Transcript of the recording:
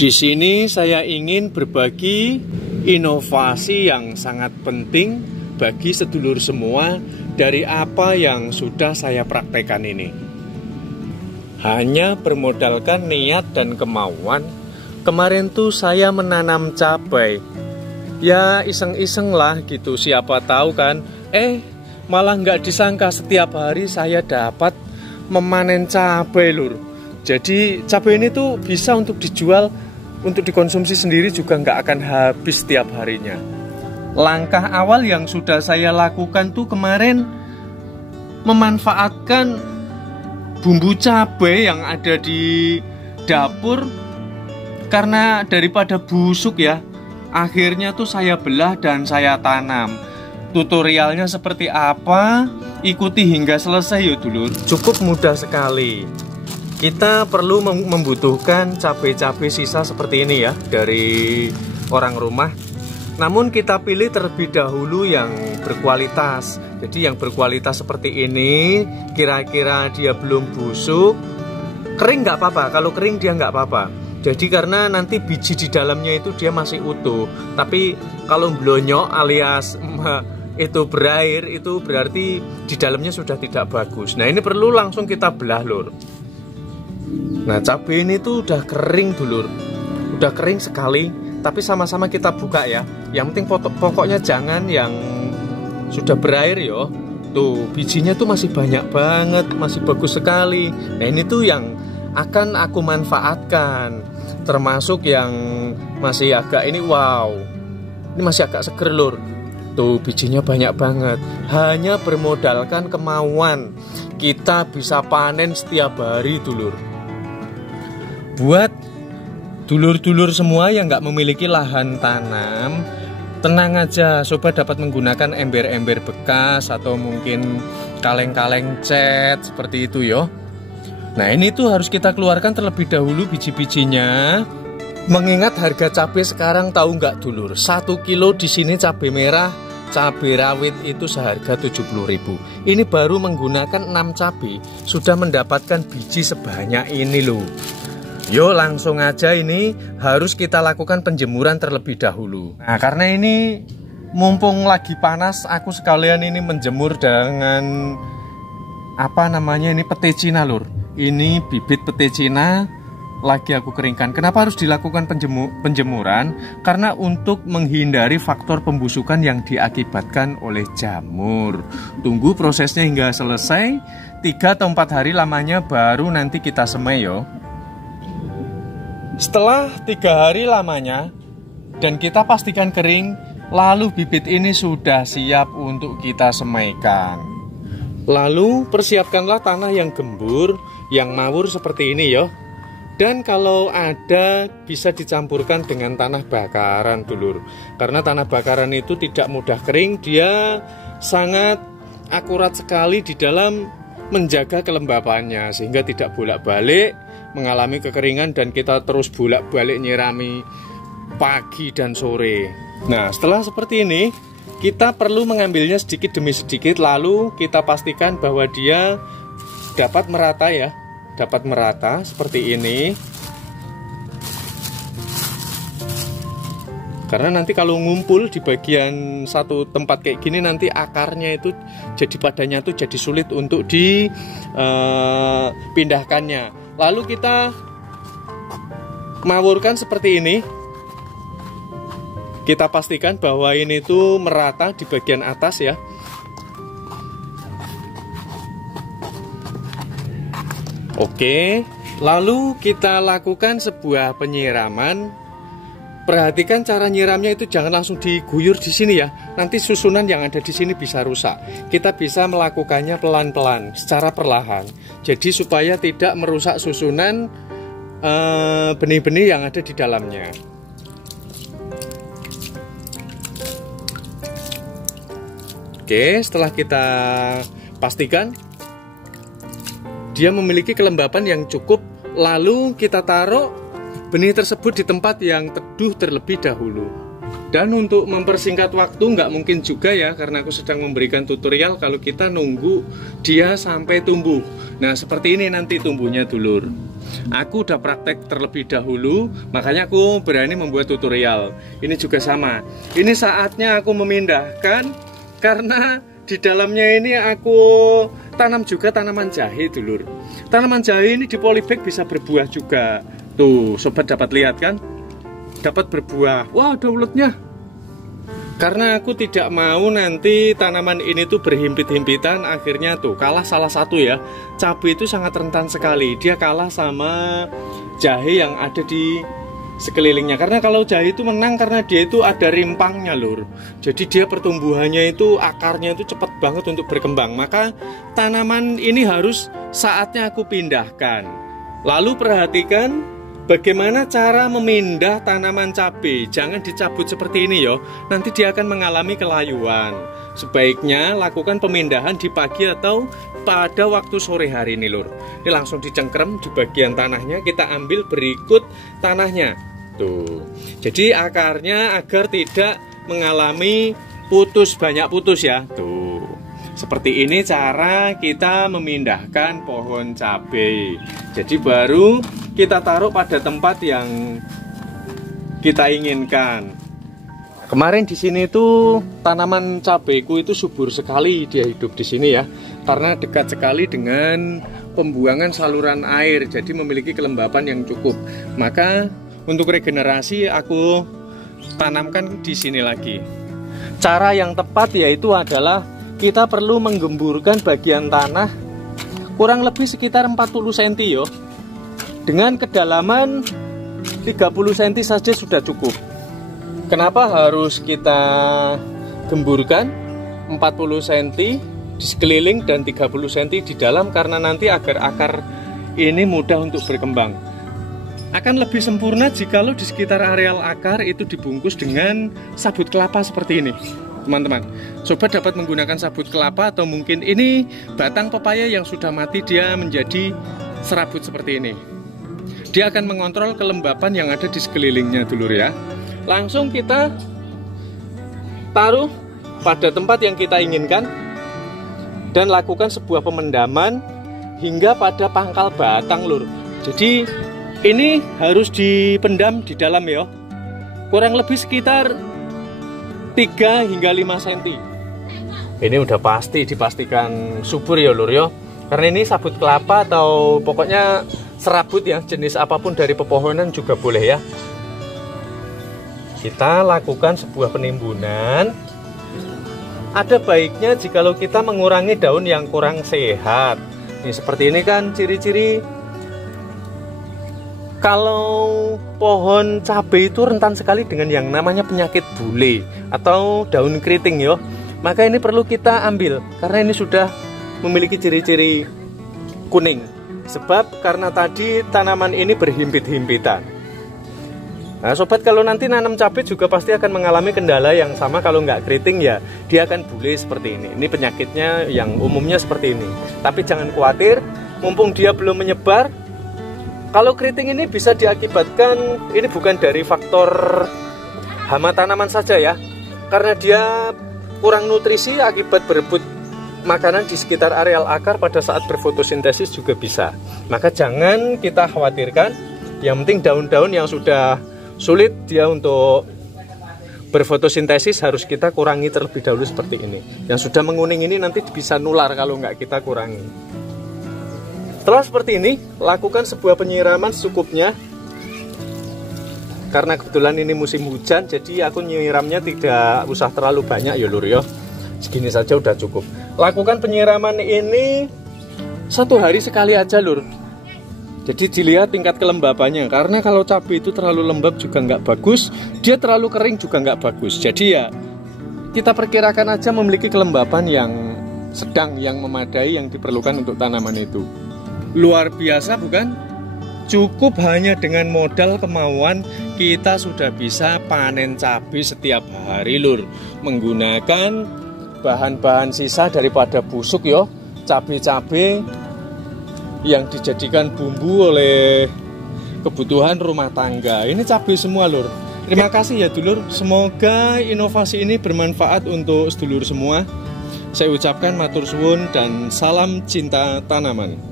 Di sini saya ingin berbagi inovasi yang sangat penting bagi sedulur semua dari apa yang sudah saya praktekkan ini. Hanya bermodalkan niat dan kemauan, kemarin tuh saya menanam cabai. Ya iseng-iseng lah gitu, siapa tahu kan. Malah nggak disangka setiap hari saya dapat memanen cabai lur. Jadi cabai ini tuh bisa untuk dijual, untuk dikonsumsi sendiri juga nggak akan habis setiap harinya. Langkah awal yang sudah saya lakukan tuh kemarin memanfaatkan bumbu cabai yang ada di dapur. Karena daripada busuk ya, akhirnya tuh saya belah dan saya tanam. Tutorialnya seperti apa? Ikuti hingga selesai ya dulur. Cukup mudah sekali. Kita perlu membutuhkan cabai-cabai sisa seperti ini ya dari orang rumah. Namun kita pilih terlebih dahulu yang berkualitas. Jadi yang berkualitas seperti ini, kira-kira dia belum busuk. Kering nggak apa-apa, kalau kering dia nggak apa-apa. Jadi karena nanti biji di dalamnya itu dia masih utuh. Tapi kalau blonyok alias itu berair, itu berarti di dalamnya sudah tidak bagus. Nah ini perlu langsung kita belah lur. Nah cabai ini tuh udah kering dulur, udah kering sekali, tapi sama-sama kita buka ya. Yang penting pokoknya jangan yang sudah berair yo. Tuh bijinya tuh masih banyak banget, masih bagus sekali. Nah ini tuh yang akan aku manfaatkan. Termasuk yang masih agak ini, wow, ini masih agak seger lur. Tuh bijinya banyak banget. Hanya bermodalkan kemauan, kita bisa panen setiap hari dulur. Buat dulur-dulur semua yang nggak memiliki lahan tanam, tenang aja, sobat dapat menggunakan ember-ember bekas atau mungkin kaleng-kaleng cat seperti itu yo. Nah ini tuh harus kita keluarkan terlebih dahulu biji-bijinya. Mengingat harga cabai sekarang tahu nggak dulur, 1 kilo di sini cabai merah, cabai rawit itu seharga 70.000. Ini baru menggunakan 6 cabai sudah mendapatkan biji sebanyak ini loh. Yo langsung aja, ini harus kita lakukan penjemuran terlebih dahulu. Nah karena ini mumpung lagi panas, aku sekalian ini menjemur dengan apa namanya ini, pete Cina lur. Ini bibit pete Cina lagi aku keringkan. Kenapa harus dilakukan penjemuran? Karena untuk menghindari faktor pembusukan yang diakibatkan oleh jamur. Tunggu prosesnya hingga selesai, 3 atau 4 hari lamanya baru nanti kita semai yo. Setelah 3 hari lamanya dan kita pastikan kering, lalu bibit ini sudah siap untuk kita semaikan. Lalu persiapkanlah tanah yang gembur, yang mawur seperti ini ya. Dan kalau ada bisa dicampurkan dengan tanah bakaran dulur. Karena tanah bakaran itu tidak mudah kering, dia sangat akurat sekali di dalam menjaga kelembapannya sehingga tidak bolak-balik mengalami kekeringan dan kita terus bolak-balik nyirami pagi dan sore. Nah setelah seperti ini kita perlu mengambilnya sedikit demi sedikit, lalu kita pastikan bahwa dia dapat merata ya, dapat merata seperti ini. Karena nanti kalau ngumpul di bagian satu tempat kayak gini, nanti akarnya itu jadi padanya tuh jadi sulit untuk dipindahkannya. Lalu kita mawurkan seperti ini. Kita pastikan bahwa ini tuh merata di bagian atas ya. Oke, lalu kita lakukan sebuah penyiraman. Perhatikan cara nyiramnya itu jangan langsung diguyur di sini ya. Nanti susunan yang ada di sini bisa rusak. Kita bisa melakukannya pelan-pelan, secara perlahan. Jadi supaya tidak merusak susunan benih-benih yang ada di dalamnya. Oke, setelah kita pastikan dia memiliki kelembapan yang cukup, lalu kita taruh benih tersebut di tempat yang teduh terlebih dahulu. Dan untuk mempersingkat waktu nggak mungkin juga ya, karena aku sedang memberikan tutorial kalau kita nunggu dia sampai tumbuh. Nah seperti ini nanti tumbuhnya dulur. Aku udah praktek terlebih dahulu, makanya aku berani membuat tutorial. Ini juga sama. Ini saatnya aku memindahkan, karena di dalamnya ini aku tanam juga tanaman jahe dulur. Tanaman jahe ini di polybag bisa berbuah juga. Tuh sobat dapat lihat kan, dapat berbuah. Wah ada uletnya. Karena aku tidak mau nanti tanaman ini tuh berhimpit-himpitan, akhirnya tuh kalah salah satu ya. Cabai itu sangat rentan sekali, dia kalah sama jahe yang ada di sekelilingnya. Karena kalau jahe itu menang karena dia itu ada rimpangnya lur. Jadi dia pertumbuhannya itu, akarnya itu cepat banget untuk berkembang. Maka tanaman ini harus saatnya aku pindahkan. Lalu perhatikan bagaimana cara memindah tanaman cabai. Jangan dicabut seperti ini yo, nanti dia akan mengalami kelayuan. Sebaiknya lakukan pemindahan di pagi atau pada waktu sore hari ini lur. Ini langsung dicengkrem di bagian tanahnya, kita ambil berikut tanahnya. Tuh. Jadi akarnya agar tidak mengalami banyak putus ya. Tuh. Seperti ini cara kita memindahkan pohon cabai. Jadi baru kita taruh pada tempat yang kita inginkan. Kemarin di sini tuh tanaman cabaiku itu subur sekali dia hidup di sini ya. Karena dekat sekali dengan pembuangan saluran air, jadi memiliki kelembapan yang cukup. Maka untuk regenerasi aku tanamkan di sini lagi. Cara yang tepat yaitu adalah kita perlu menggemburkan bagian tanah kurang lebih sekitar 40 cm yo. Dengan kedalaman 30 cm saja sudah cukup. Kenapa harus kita gemburkan 40 cm di sekeliling dan 30 cm di dalam? Karena nanti agar akar ini mudah untuk berkembang. Akan lebih sempurna jikalau di sekitar areal akar itu dibungkus dengan sabut kelapa seperti ini. Teman-teman, sobat dapat menggunakan sabut kelapa atau mungkin ini batang pepaya yang sudah mati, dia menjadi serabut seperti ini. Dia akan mengontrol kelembapan yang ada di sekelilingnya dulur ya. Langsung kita taruh pada tempat yang kita inginkan dan lakukan sebuah pemendaman hingga pada pangkal batang lur. Jadi ini harus dipendam di dalam ya, kurang lebih sekitar 3 hingga 5 cm. Ini udah pasti dipastikan subur ya lur ya. Karena ini sabut kelapa atau pokoknya serabut ya, jenis apapun dari pepohonan juga boleh ya. Kita lakukan sebuah penimbunan. Ada baiknya jikalau kita mengurangi daun yang kurang sehat. Ini seperti ini kan ciri-ciri kalau pohon cabai itu rentan sekali dengan yang namanya penyakit bule atau daun keriting yo. Maka ini perlu kita ambil karena ini sudah memiliki ciri-ciri kuning. Sebab karena tadi tanaman ini berhimpit-himpitan. Nah sobat, kalau nanti nanam cabai juga pasti akan mengalami kendala yang sama. Kalau nggak keriting ya dia akan bule seperti ini. Ini penyakitnya yang umumnya seperti ini. Tapi jangan khawatir, mumpung dia belum menyebar. Kalau keriting ini bisa diakibatkan, ini bukan dari faktor hama tanaman saja ya, karena dia kurang nutrisi akibat berebut makanan di sekitar areal akar pada saat berfotosintesis juga bisa. Maka jangan kita khawatirkan, yang penting daun-daun yang sudah sulit dia untuk berfotosintesis harus kita kurangi terlebih dahulu seperti ini. Yang sudah menguning ini nanti bisa nular kalau nggak kita kurangi. Setelah seperti ini, lakukan sebuah penyiraman secukupnya. Karena kebetulan ini musim hujan, jadi aku nyiramnya tidak usah terlalu banyak ya lur ya. Segini saja udah cukup. Lakukan penyiraman ini 1 hari sekali aja lur. Jadi dilihat tingkat kelembabannya. Karena kalau cabai itu terlalu lembab juga nggak bagus, dia terlalu kering juga nggak bagus. Jadi ya kita perkirakan aja memiliki kelembaban yang sedang, yang memadai, yang diperlukan untuk tanaman itu. Luar biasa bukan? Cukup hanya dengan modal kemauan kita sudah bisa panen cabai setiap hari lur. Menggunakan bahan-bahan sisa daripada busuk yo, cabai-cabai yang dijadikan bumbu oleh kebutuhan rumah tangga. Ini cabai semua lur. Terima kasih ya dulur, semoga inovasi ini bermanfaat untuk sedulur semua. Saya ucapkan matur suwun dan salam cinta tanaman.